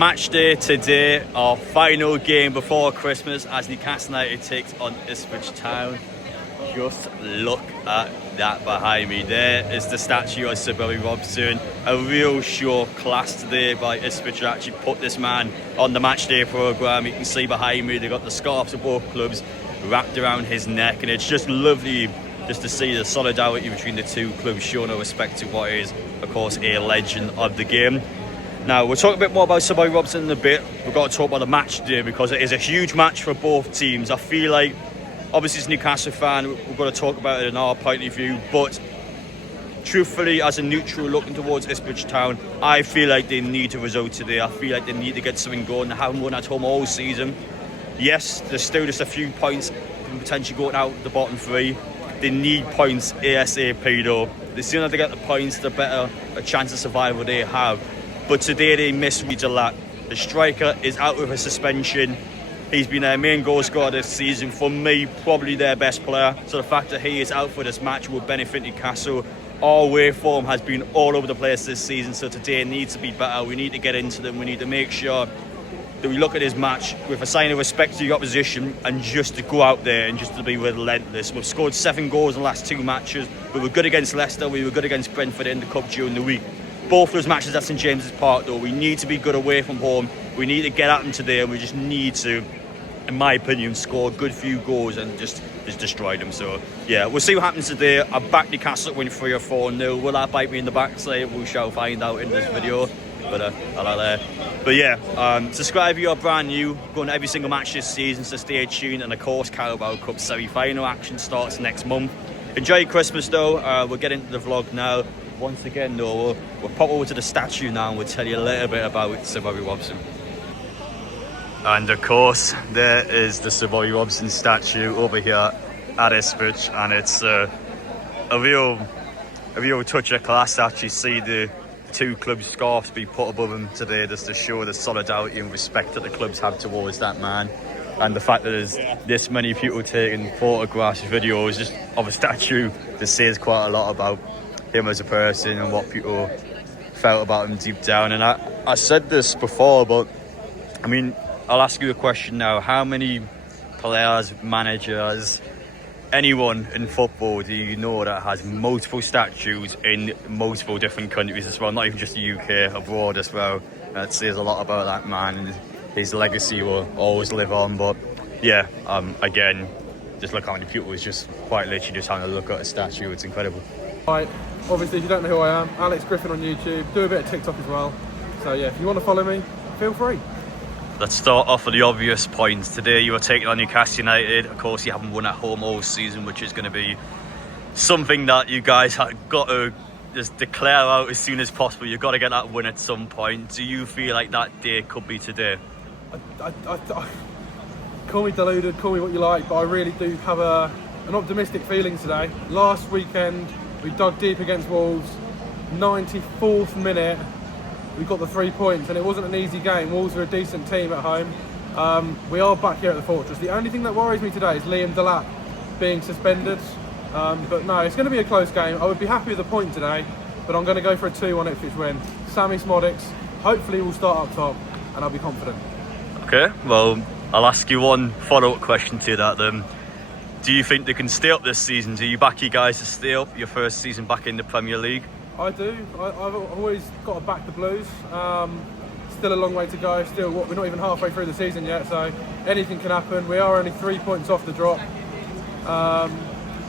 match day today, our final game before Christmas as Newcastle United takes on Ipswich Town. Just look at that behind me. There is the statue of Sir Bobby Robson. A real show of class today by Ipswich to actually put this man on the match day programme. You can see behind me they've got the scarves of both clubs wrapped around his neck, and it's just lovely just to see the solidarity between the two clubs, showing no respect to what is, of course, a legend of the game. Now, we'll talk a bit more about Sir Bobby Robson in a bit. We've got to talk about the match today because it is a huge match for both teams. I feel like, obviously as a Newcastle fan, we've got to talk about it in our point of view, but truthfully, as a neutral looking towards Ipswich Town, I feel like they need a result today. I feel like they need to get something going. They haven't won at home all season. Yes, there's still just a few points from potentially going out the bottom three. They need points ASAP though. The sooner they get the points, the better a chance of survival they have. But today they misread a lot. The striker is out with a suspension. He's been their main goal scorer this season. For me, probably their best player. So the fact that he is out for this match will benefit Newcastle. Our away form has been all over the place this season. So today needs to be better. We need to get into them. We need to make sure that we look at this match with a sign of respect to the opposition and just to go out there and just to be relentless. We've scored 7 goals in the last 2 matches. We were good against Leicester. We were good against Brentford in the Cup during the week. Both those matches at St James's Park though, we need to be good away from home. We need to get at them today, and we just need to, in my opinion, score a good few goals and just destroy them. So yeah, we'll see what happens today. I back Newcastle win 3 or 4-0. Will that bite me in the backside? We shall find out in this video. But yeah, subscribe if you're brand new. Going to every single match this season, so stay tuned. And of course, Carabao Cup semi-final action starts next month. Enjoy your Christmas though. We'll get into the vlog now. Once again though, we'll pop over to the statue now and we'll tell you a little bit about Sir Bobby Robson. And of course, there is the Sir Bobby Robson statue over here at Ipswich, and it's a real touch of class to actually see the two clubs' scarves be put above him today, just to show the solidarity and respect that the clubs have towards that man. And the fact that there's this many people taking photographs, videos just of a statue, this says quite a lot about him as a person and what people felt about him deep down. And I said this before, but I mean, I'll ask you a question now. How many players, managers, anyone in football do you know that has multiple statues in multiple different countries as well? Not even just the UK, abroad as well. That says a lot about that man, and his legacy will always live on. But yeah, again, just look how many people is just quite literally just having a look at a statue. It's incredible. Right, obviously if you don't know who I am, Alex Griffin on YouTube, do a bit of TikTok as well. So yeah, if you want to follow me, feel free. Let's start off with the obvious points. Today you are taking on Newcastle United. Of course, you haven't won at home all season, which is going to be something that you guys have got to just declare out as soon as possible. You've got to get that win at some point. Do you feel like that day could be today? Call me deluded, call me what you like, but I really do have an optimistic feeling today. Last weekend, we dug deep against Wolves. 94th minute, we got the 3 points, and it wasn't an easy game. Wolves are a decent team at home. We are back here at the Fortress. The only thing that worries me today is Liam Delap being suspended. But no, it's going to be a close game. I would be happy with a point today, but I'm going to go for a 2-1 Ipswich win. Sammy Smodics hopefully will start up top, and I'll be confident. Okay, well, I'll ask you one follow-up question to that then. Do you think they can stay up this season? Do you back you guys to stay up your first season back in the Premier League? I do. I've always got to back the Blues. Still a long way to go. We're not even halfway through the season yet, so anything can happen. We are only 3 points off the drop.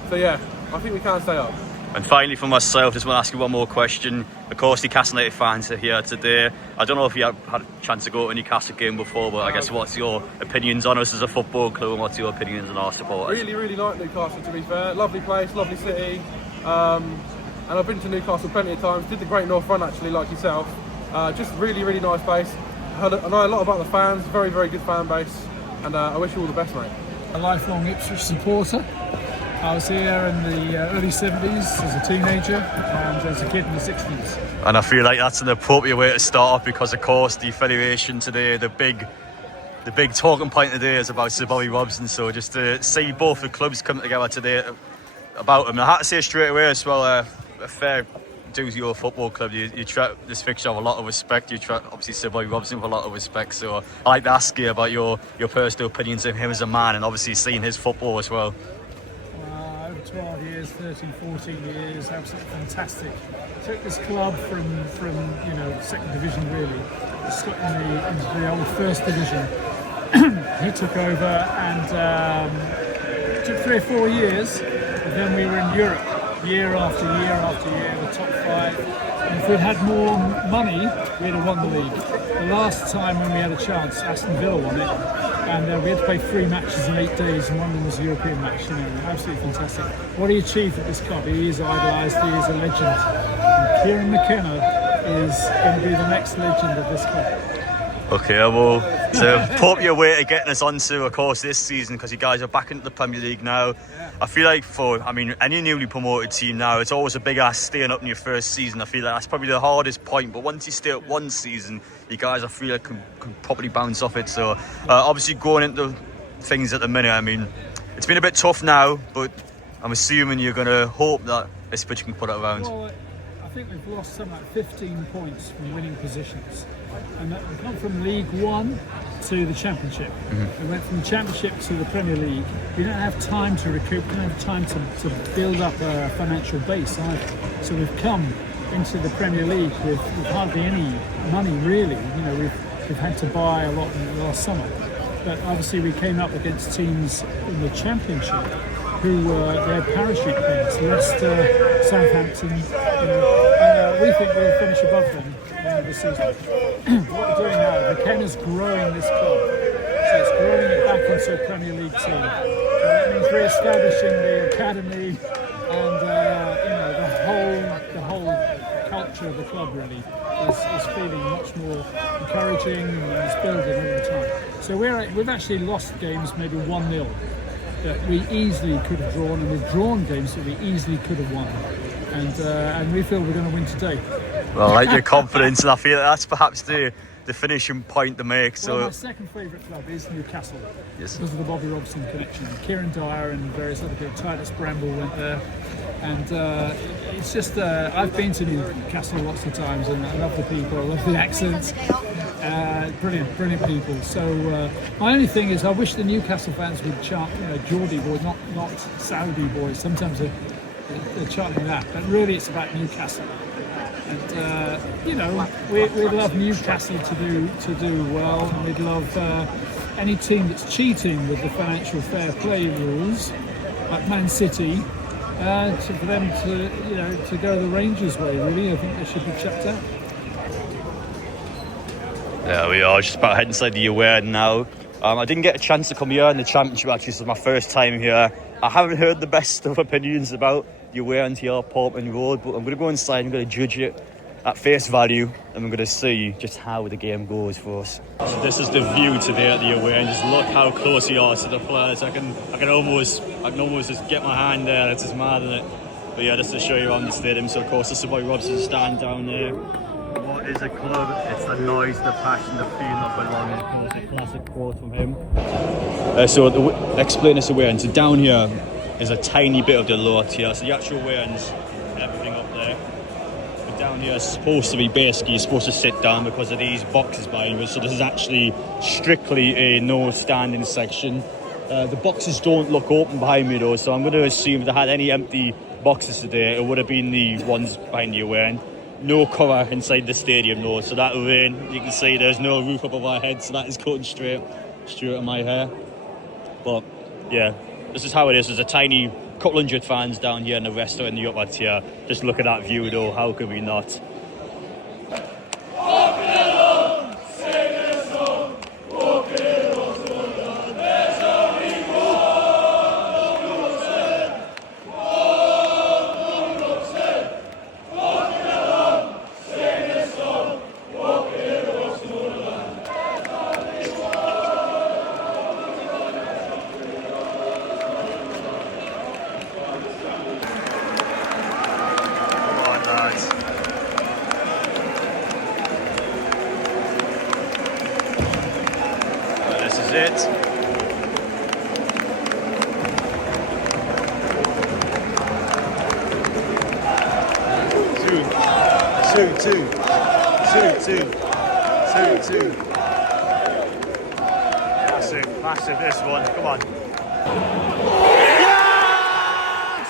So yeah, I think we can stay up. And finally, for myself, just want to ask you one more question. Of course, Newcastle United fans are here today. I don't know if you had a chance to go to a Newcastle game before, but I guess what's your opinions on us as a football club, and what's your opinions on our supporters? Really like Newcastle, to be fair. Lovely place, lovely city. And I've been to Newcastle plenty of times. Did the Great North Run actually, like yourself. Just really nice place. I know a lot about the fans. Very good fan base. And I wish you all the best, mate. A lifelong Ipswich supporter. I was here in the early 70s as a teenager and as a kid in the 60s. And I feel like that's an appropriate way to start off, because of course the federation today, the big talking point today is about Sir Bobby Robson. So just to see both the clubs come together today about him. I had to say straight away as well, a fair do your football club, you treat this fixture with a lot of respect. You treat obviously Sir Bobby Robson with a lot of respect. So I like to ask you about your personal opinions of him as a man, and obviously seeing his football as well. Over 12 years, 13, 14 years, absolutely fantastic. Took this club from second division really, stuck into the old first division. He took over and it took 3 or 4 years, but then we were in Europe year after year after year, the top 5. And if we'd had more money, we'd have won the league. The last time when we had a chance, Aston Villa won it, and we had to play 3 matches in 8 days, and one of them was a European match. Absolutely fantastic. What he achieved at this club, he is idolised, he is a legend. And Kieran McKenna is going to be the next legend of this club. Okay, well, to put your way to getting us onto, of course, this season, because you guys are back into the Premier League now. I feel like any newly promoted team now, it's always a big ass staying up in your first season. I feel like that's probably the hardest point, but once you stay up one season, you guys, I feel like can probably bounce off it. So obviously going into things at the minute, it's been a bit tough now, but I'm assuming you're going to hope that Ipswich can put it around. Well, I think we've lost something like 15 points from winning positions. And we've gone from League One to the Championship. Mm-hmm. We went from the Championship to the Premier League. We don't have time to recoup, we don't have time to build up a financial base either. So we've come into the Premier League with hardly any money really. We've had to buy a lot in the last summer. But obviously we came up against teams in the Championship who they had parachute plans, Leicester, Southampton, and we think we'll finish above them at the end of the season. What we're doing now, McKenna's growing this club, so it's growing it back into a Premier League team. So that means re-establishing the academy and the whole culture of the club really is feeling much more encouraging and it's building all the time. So we've actually lost games maybe 1-0. That we easily could have drawn, and we've drawn games that we easily could have won, and we feel we're going to win today. Well, I like your confidence, and I feel that's perhaps the finishing point to make. So, well, my second favourite club is Newcastle. Yes. Because of the Bobby Robson connection. Kieran Dyer and various other people. Titus Bramble went there, and it's just I've been to Newcastle lots of times, and I love the people, I love the accents. Brilliant people. So my only thing is I wish the Newcastle fans would chant, Geordie boys, not Saudi boys. Sometimes they're chanting that, but really it's about Newcastle. And we'd love Newcastle to do well, and we'd love any team that's cheating with the financial fair play rules, like Man City, for them to go the Rangers way. Really, I think they should be chucked out. There we are, just about heading inside the away now. I didn't get a chance to come here in the Championship, actually. This is my first time here. I haven't heard the best of opinions about the away end here, Portman Road, but I'm going to go inside, I'm going to judge it at face value, and we're going to see just how the game goes for us. So this is the view today at the away end. Just look how close you are to the players. I can almost just get my hand there. It's just mad, isn't it? But yeah, just to show you around the stadium. So of course, this is Bobby Robson's stand down there. What is a club? It's the noise, the passion, the feeling of belonging. It's a classic quote from him. Explain this away end. So down here is a tiny bit of the lot here. So the actual away end's everything up there. But down here is supposed to be basically, you're supposed to sit down because of these boxes behind you. So this is actually strictly a no standing section. The boxes don't look open behind me though, so I'm going to assume if they had any empty boxes today, it would have been the ones behind the away end. No cover inside the stadium though, so that rain, you can see there's no roof above our heads, so that is cutting straight on my hair. But yeah, this is how it is. There's a tiny couple hundred fans down here and the rest are in the upper tier. Just look at that view though, how could we not? It. 2-2. 2-2. 2-2. Massive this one. Come on. Yes!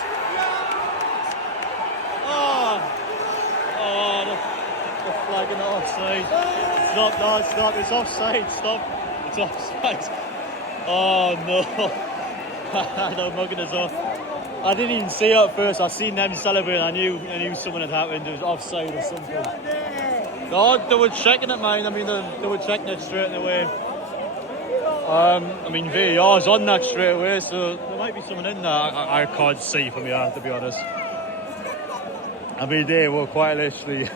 Oh, the flag and the offside. Stop, no, stop, it's offside, stop. It's offside. Oh no. They're mugging us off. I didn't even see it at first. I seen them celebrating. I knew something had happened. It was offside or something. No, they were checking it, man. I mean, they were checking it straight away. I mean, VAR's on that straight away, so there might be something in there. I can't see from here, to be honest. I mean, they were quite literally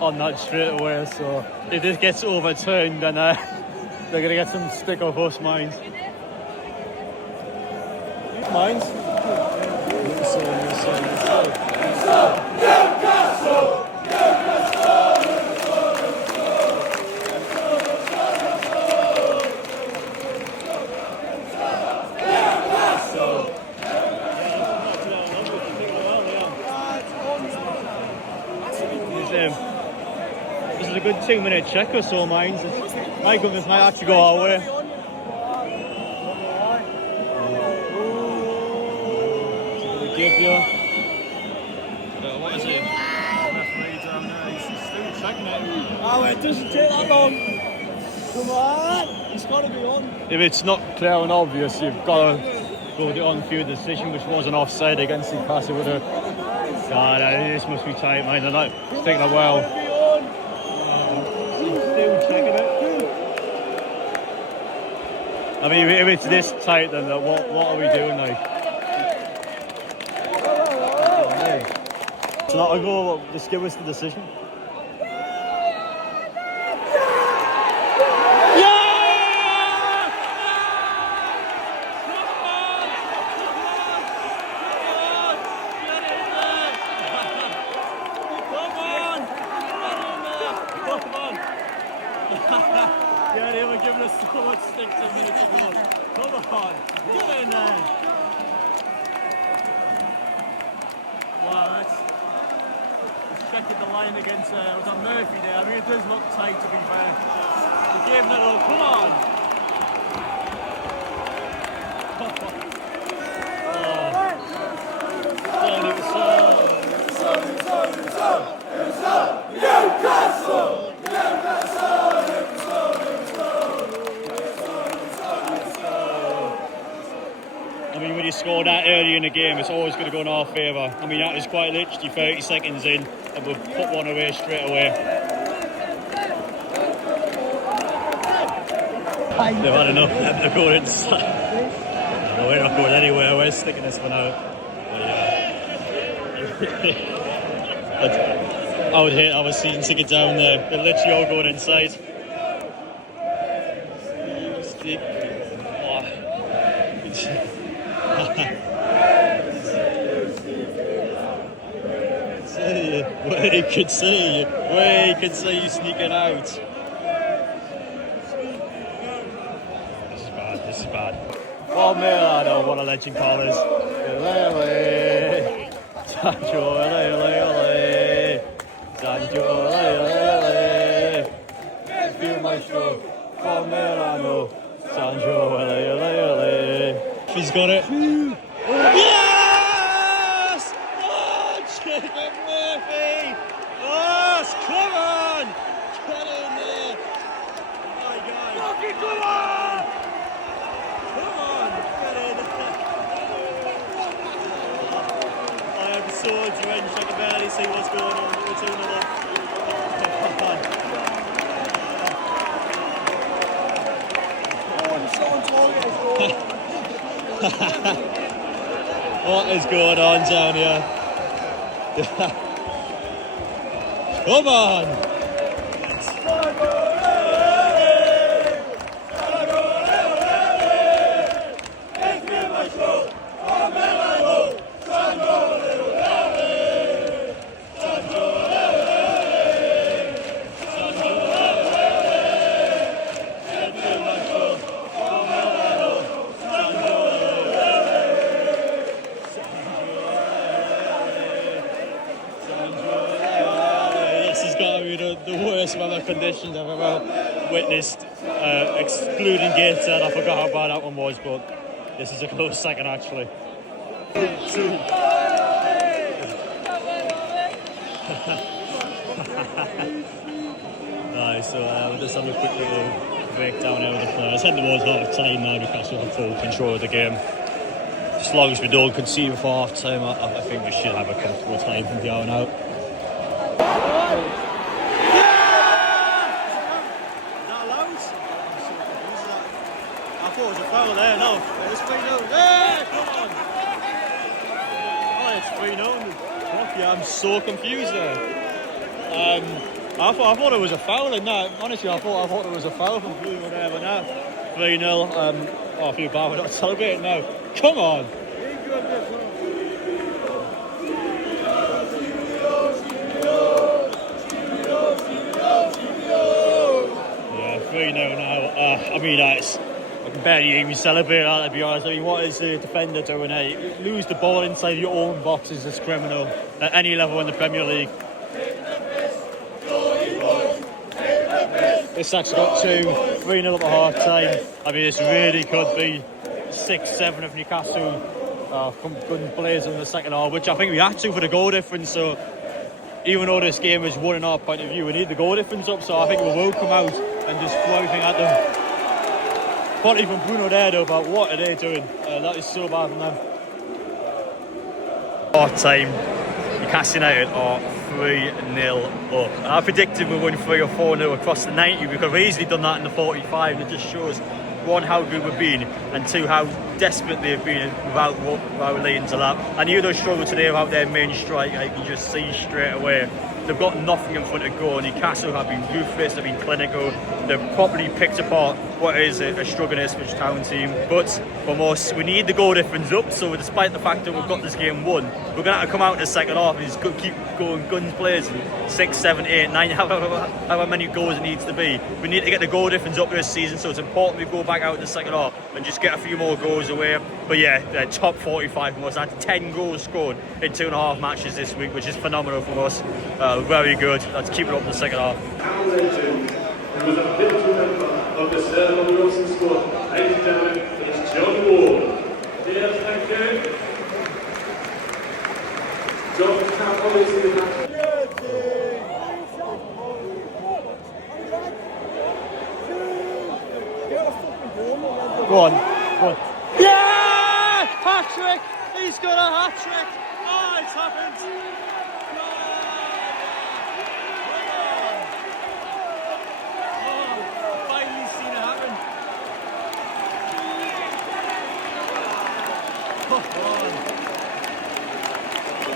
on that straight away, so if this gets overturned, then they're going to get some stick off us, mines. Mines? This is a good 2-minute check or so, mines. My goodness, might actually go our way. Give you. What is it? Referee down there, he's still checking it. Oh, it doesn't take that long. Come on, it's got to be on. If it's not clear and obvious, you've got to go with the on-field decision, which was an offside against Newcastle. With a God, this must be tight, man. They're not taking a while. He's still checking it. I mean, if it's this tight, then what are we doing, like? So that'll go, just give us the decision. Yeah, they were giving us so much stick 2 minutes ago. Come on, get in there. Wow, that's checking the line against, was that Murphy there? I mean, it does look tight, to be fair. He gave that all, come on! Newcastle! I mean, when you score that early in the game, it's always going to go in our favour. I mean, that was quite literally 30 seconds in, and we've put one away straight away. They've had enough. They're going inside. No, we're not going anywhere. We're sticking this one out. I would hate our season ticket down there. They're literally all going inside. We could see you sneaking out. This is bad. Oh man, I know what a legend call is. Sancho, feel my stroke. Pomerano, Sancho, he's got it. Yes! Oh, Jacob Murphy! Oh, come on! Get in there! My God! Fucking come on! Come on! Get in there! I am so drenched, I can barely see what's going on. We're 2-0 up. Come on. What is going on down here? Come on! conditions I've ever witnessed, excluding Gateshead. I forgot how bad that one was, but this is a close second actually. Right, so we'll just have a quick little breakdown here of the players. Head towards half time now, Newcastle have full control of the game. As long as we don't concede before half time, I think we should have a comfortable time from here on out. I thought it was a foul there, no. It's 3-0. Yeah, come on. Oh, it's 3-0. Yeah, I'm so confused there. I thought it was a foul in that. Honestly, I thought it was a foul from Bruno there, but now 3-0. I feel bad we're not celebrating now. Come on. Yeah, 3-0 now. I mean, I can barely even celebrate that, to be honest. I mean, what is the defender doing there? You lose the ball inside your own box is just criminal at any level in the Premier League. Isak's got 2, 3-0 at the half time. I mean, this really could be 6-7 if Newcastle couldn't blaze in the second half, which I think we had to for the goal difference. So even though this game is one in our point of view, we need the goal difference up. So I think we will come out and just throw everything at them. Not even Bruno there though, but what are they doing? That is so bad from them. Half time, Newcastle United are 3-0 up. And I predicted we win 3 or 4-0 across the 90. We could have easily done that in the 45. It just shows, one, how good we've been, and two, how desperate they've been without leading to that. I knew they'd struggle today without their main striker. You can just see straight away they've got nothing in front of goal. Newcastle have been ruthless, they've been clinical, they've properly picked apart what is a struggling Ipswich Town team. But from us, we need the goal difference up, so despite the fact that we've got this game won, we're going to have to come out in the second half and just keep going guns blazing. 6, 7, 8, 9, however many goals it needs to be. We need to get the goal difference up this season, so it's important we go back out in the second half and just get a few more goals away. But yeah, top 45 from us. That's 10 goals scored in 2.5 matches this week, which is phenomenal from us. Very good. Let's keep it up in the second half. Who was a pivotal member of the Sunderland Wilson squad. Ladies and gentlemen, it's John Ward. Yes, thank you. John Campbell is in the match. Go on. Yeah! Hat-trick! He's got a hat-trick! Oh, it's happened!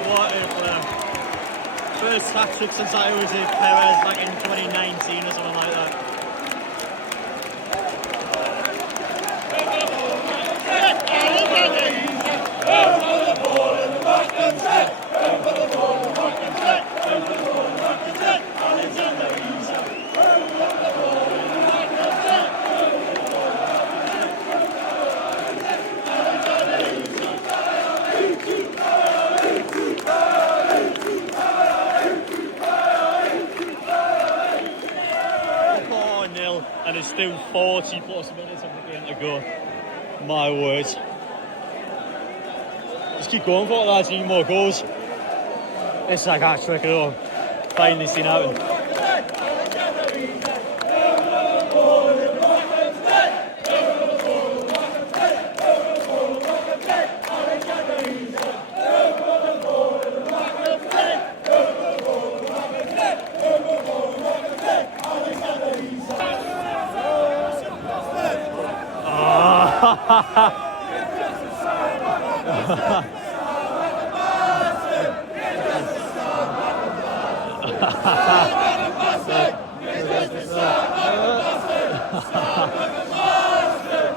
What a player. First hat-trick since I was at Perez back in 2019 or something like that. And there's still 40 plus minutes of the game to go. My word. Just keep going for it, lads. Need more goals. It's like hat-trick at all. Finally seen out.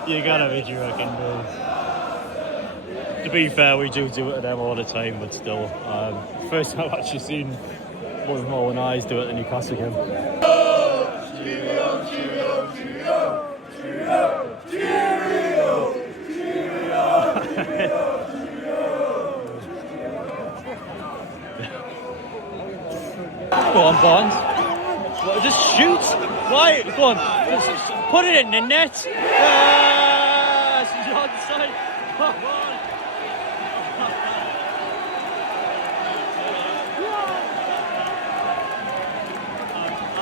You gotta be joking, bro. To be fair, we do it to them all the time, but still, first time I've actually seen one of my own eyes do it at the Newcastle game. Go on, Barnes. What, just shoot! Why? Go on. Put it in the net. Yes, he's onside. Come on.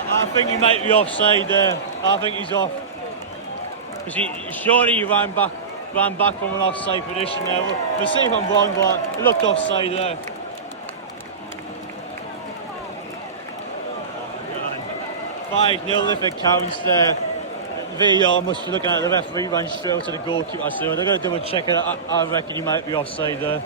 I think he might be offside there. I think he's off. Because surely he ran back from an offside position there. We'll see if I'm wrong, but it looked offside there. 5-0 if it counts there. VAR must be looking at the referee, ran straight to the goalkeeper, so they're going to do a check. I reckon he might be offside there.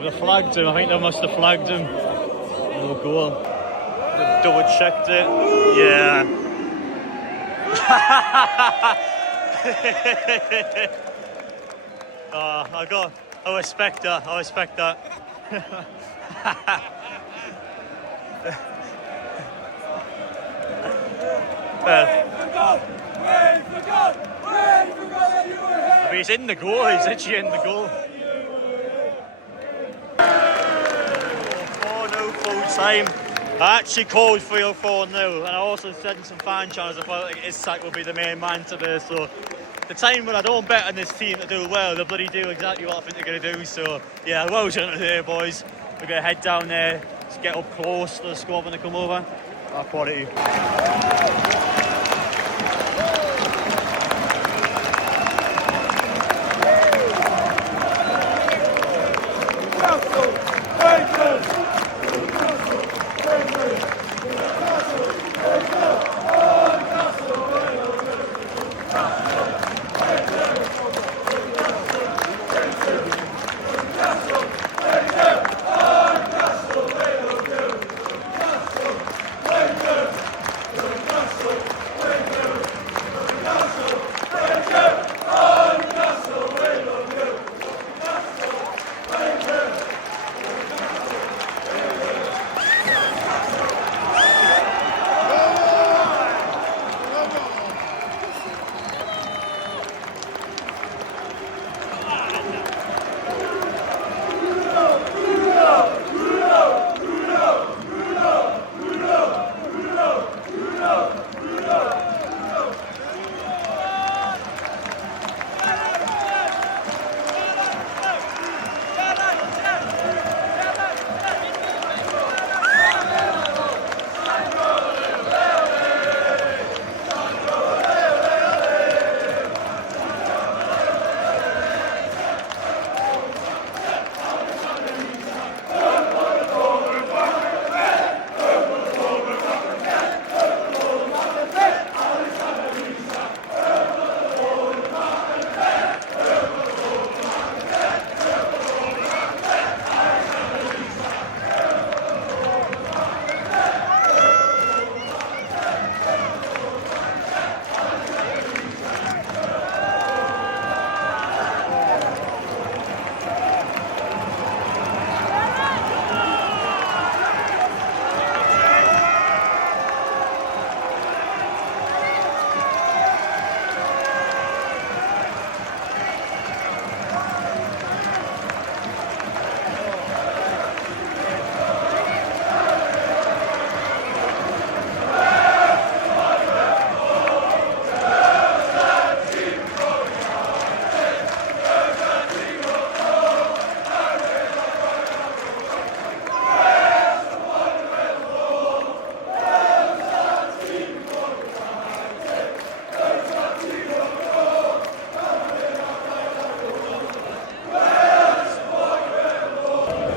They've flagged him. I think they must have flagged him. No goal. They've double checked it. Yeah. I respect that. I respect that. He's in the goal. He's actually in the goal. 4-0 full time. I actually called 3-4 now, and I also said in some fan channels I felt like Isak will be the main man today. So the time when I don't bet on this team to do well, they bloody do exactly what I think they're going to do. So yeah, well done today, boys. We're going to head down there, just get up close to the squad when they come over. Our quality.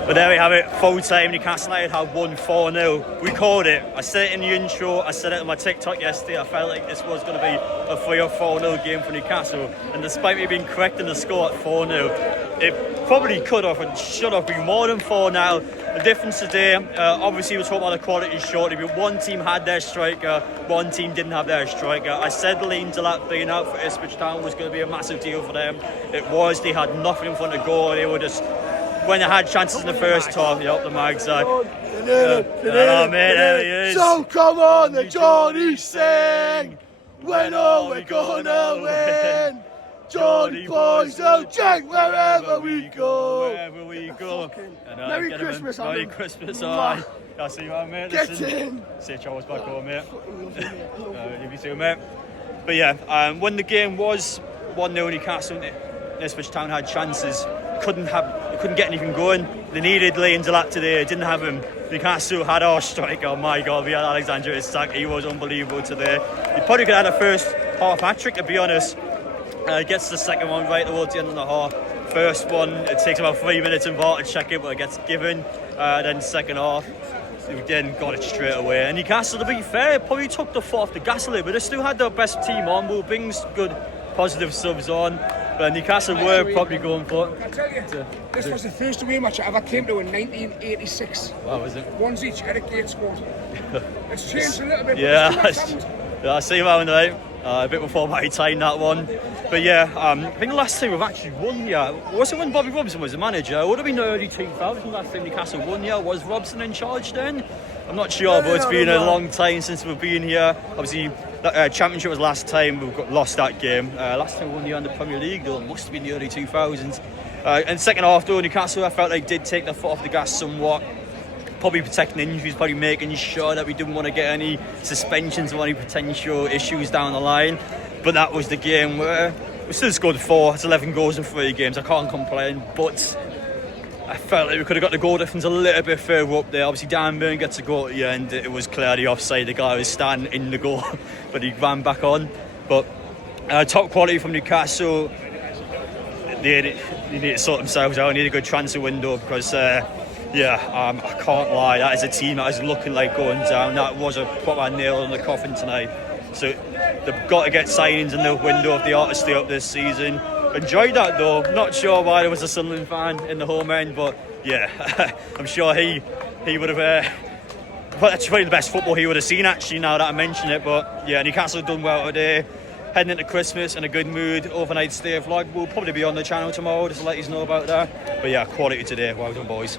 But there we have it, full time. Newcastle United had won 4-0. We called it. I said it in the intro, I said it on my TikTok yesterday. I felt like this was going to be a 3 or 4-0 game for Newcastle. And despite me being correct in the score at 4-0, it probably could have and should have been more than 4 now. The difference today, obviously we're talking about the quality shortly, but one team had their striker, one team didn't have their striker. I said Liam Delap being out for Ipswich Town was going to be a massive deal for them. It was. They had nothing in front of goal. They were just when they had chances in the first half, up the Mags. Oh, mate, there he is. So come on, the Geordie sing. When are we gonna win? Geordie boys will drink wherever we go. Wherever we go. Merry Christmas, Merry Adam. Christmas, alright. I'll see you, mate. Get Listen. in. Say Charles back home, mate. You too, mate. But yeah, when the game was 1-0 Newcastle, Ipswich Town had chances, couldn't get anything going. They needed Liam Delap today, didn't have him. Newcastle had our striker, oh my God, we had Alexander Isak, he was unbelievable today. He probably could have had a first half hat-trick, to be honest. Gets the second one right towards the end of the half. First one, it takes about 3 minutes in VAR to check it, but it gets given. Then second half, we then got it straight away. And Newcastle, to be fair, probably took the foot off the gas a little bit. They still had their best team on, but brings good positive subs on. But Newcastle were probably going for it. I tell you, this was the first away match I ever came to in 1986. Wow, was it? Ones each, Eric Gates scored. It's changed a little bit. Yeah, but I see that one, right? A bit before my time, that one. But yeah, I think the last time we've actually won here, wasn't when Bobby Robson was the manager. It would have been the early 2000s last time Newcastle won here. Was Robson in charge then? I'm not sure, but it's been a long time since we've been here. Obviously, the Championship was last time we lost that game. Last time we won here in the Premier League, though, it must have been the early 2000s. And second half, though, Newcastle, I felt like did take their foot off the gas somewhat. Probably protecting injuries, probably making sure that we didn't want to get any suspensions or any potential issues down the line. But that was the game where we still scored 4. It's 11 goals in 3 games. I can't complain, but I felt like we could have got the goal difference a little bit further up there. Obviously, Dan Burn gets a goal at the end. It was clearly offside. The guy was standing in the goal, but he ran back on. But top quality from Newcastle. They need to sort themselves out. They need a good transfer window because, I can't lie. That is a team that is looking like going down. That was a proper nail in the coffin tonight. So they've got to get signings in the window if they are to stay up this season. Enjoyed that though. Not sure why there was a Sunderland fan in the home end, but yeah, I'm sure he would have. That's probably the best football he would have seen actually. Now that I mention it, but yeah, Newcastle done well today. Heading into Christmas in a good mood. Overnight stay vlog will probably be on the channel tomorrow, just to let you know about that. But yeah, quality today. Well done, boys.